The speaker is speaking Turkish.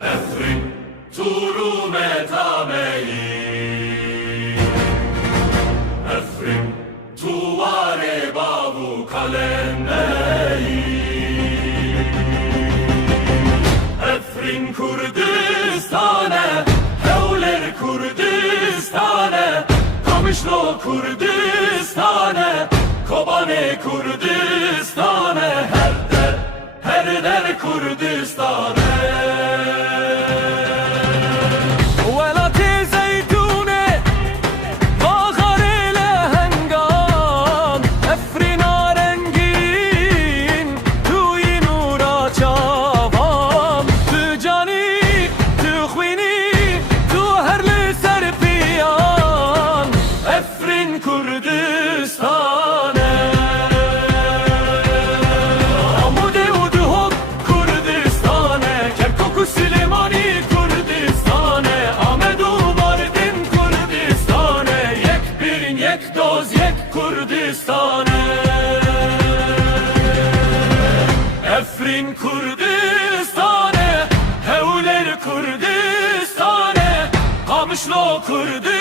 Efrin turu metameyi Efrin tuvare babu kalemmeyi Efrin Kurdistan'e Hevler Kurdistan'e Kamışlo Kurdistan'e Kobane Kurdistan'e her der Kurdistan'e Efrin Kurdistan'e, Hevler Kurdistan'e, Kamışlo Kurdistan'e